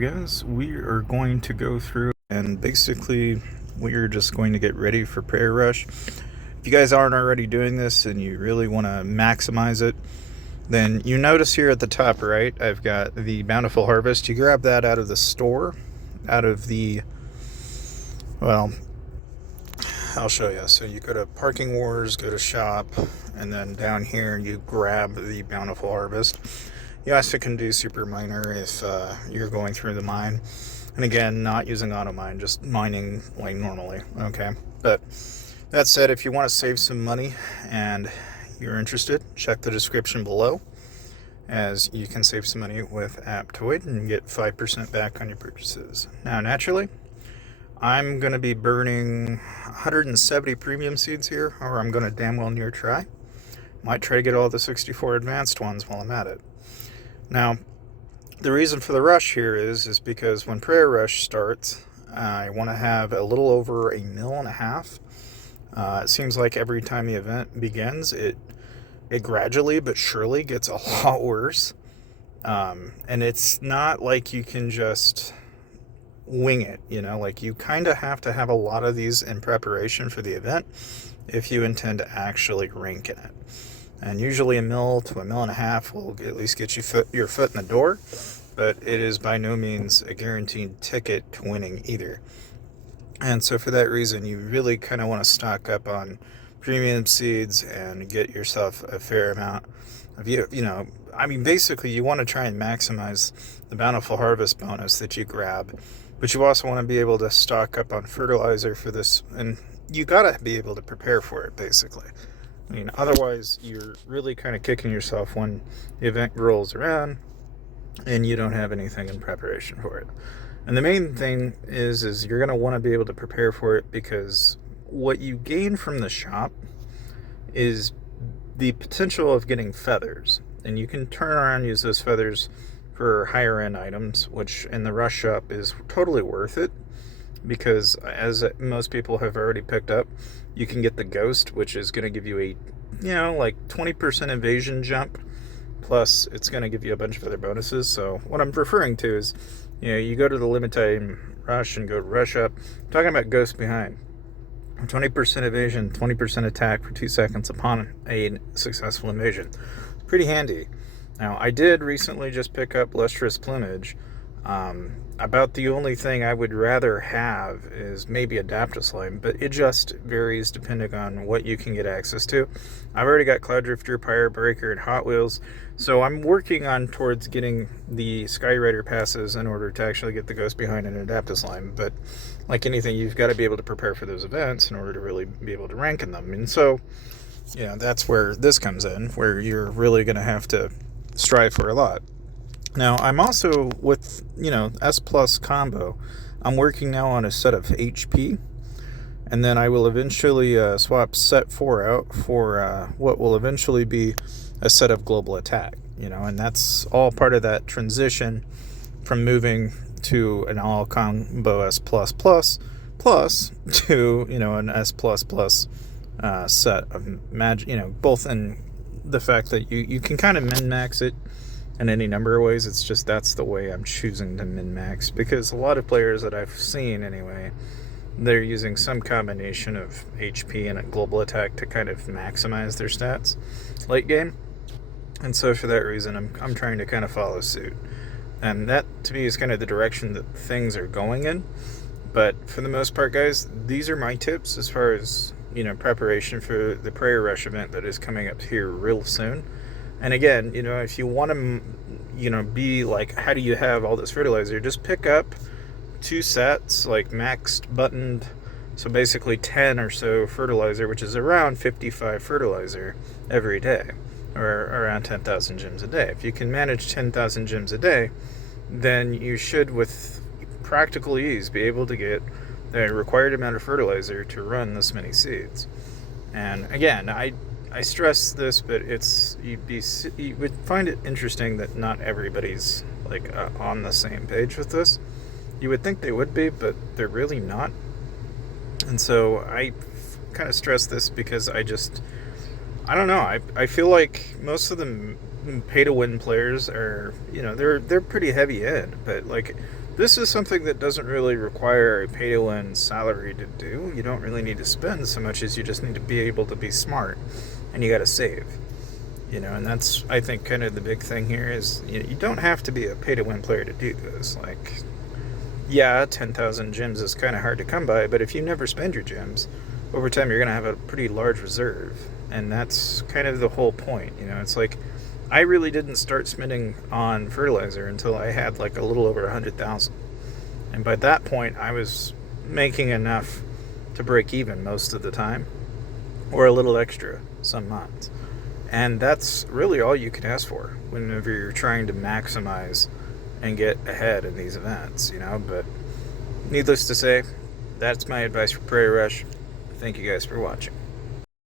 Guys, we are going to go through and basically we are just going to get ready for prayer rush. If you guys aren't already doing this and you really want to maximize it, then you notice here at the top right, I've got the Bountiful Harvest. You grab that out of the store, out of the, well, I'll show you. So you go to Parking Wars, go to Shop, and then down here you grab the Bountiful Harvest. You also can do Super Miner if you're going through the mine. And again, not using auto mine, just mining like normally, okay? But that said, if you want to save some money and you're interested, check the description below, as you can save some money with Aptoid and get 5% back on your purchases. Now, naturally, I'm going to be burning 170 premium seeds here, or I'm going to damn well near try. Might try to get all the 64 advanced ones while I'm at it. Now, the reason for the rush here is because when prayer rush starts, I want to have a little over 1.5 mil. It seems like every time the event begins, it gradually but surely gets a lot worse. And it's not like you can just wing it, like you kind of have to have a lot of these in preparation for the event if you intend to actually rank in it. And usually 1 mil to 1.5 mil will at least get your foot in the door, but it is by no means a guaranteed ticket to winning either. And so for that reason, you really kind of want to stock up on premium seeds and get yourself a fair amount of, basically you want to try and maximize the Bountiful Harvest bonus that you grab, but you also want to be able to stock up on fertilizer for this, and you got to be able to prepare for it, basically. Otherwise, you're really kind of kicking yourself when the event rolls around and you don't have anything in preparation for it. And the main thing is you're going to want to be able to prepare for it, because what you gain from the shop is the potential of getting feathers. And you can turn around and use those feathers for higher end items, which in the rush shop is totally worth it. Because as most people have already picked up, you can get the ghost, which is going to give you a, like 20% evasion jump. Plus, it's going to give you a bunch of other bonuses. So what I'm referring to is, you go to the limit time rush and go to rush up. I'm talking about ghost behind. 20% evasion, 20% attack for 2 seconds upon a successful invasion. Pretty handy. Now, I did recently just pick up Lustrous Plumage. About the only thing I would rather have is maybe Adaptoslime, but it just varies depending on what you can get access to. I've already got Cloud Drifter, Pyre Breaker, and Hot Wheels, so I'm working on towards getting the Skyrider passes in order to actually get the Ghost Behind and Adaptoslime. But like anything, you've got to be able to prepare for those events in order to really be able to rank in them. And so, that's where this comes in, where you're really going to have to strive for a lot. Now, I'm also with, S Plus combo, I'm working now on a set of HP, and then I will eventually swap set 4 out for what will eventually be a set of Global Attack, and that's all part of that transition from moving to an all combo S Plus plus to, an S Plus set of magic, both in the fact that you can kind of min-max it in any number of ways. It's just that's the way I'm choosing to min-max, because a lot of players that I've seen anyway, they're using some combination of HP and a global attack to kind of maximize their stats late game. And so for that reason, I'm trying to kind of follow suit. And that, to me, is kind of the direction that things are going in. But for the most part, guys, these are my tips as far as, preparation for the Prayer Rush event that is coming up here real soon. And again, if you want to, be like, how do you have all this fertilizer? Just pick up 2 sets, like maxed buttoned, so basically 10 or so fertilizer, which is around 55 fertilizer every day, or around 10,000 gems a day. If you can manage 10,000 gems a day, then you should, with practical ease, be able to get the required amount of fertilizer to run this many seeds. And again, I stress this, but you would find it interesting that not everybody's on the same page with this. You would think they would be, but they're really not. And so I kind of stress this because I don't know. I feel like most of the pay-to-win players are, they're pretty heavy in, but This is something that doesn't really require a pay-to-win salary to do. You don't really need to spend so much as you just need to be able to be smart, and you got to save. And that's, I think, kind of the big thing here is you don't have to be a pay-to-win player to do this. Like, yeah, 10,000 gems is kind of hard to come by, but if you never spend your gems, over time you're going to have a pretty large reserve, and that's kind of the whole point. It's like, I really didn't start spending on fertilizer until I had like a little over 100,000. And by that point, I was making enough to break even most of the time, or a little extra some months. And that's really all you can ask for whenever you're trying to maximize and get ahead in these events, But needless to say, that's my advice for Prairie Rush. Thank you guys for watching.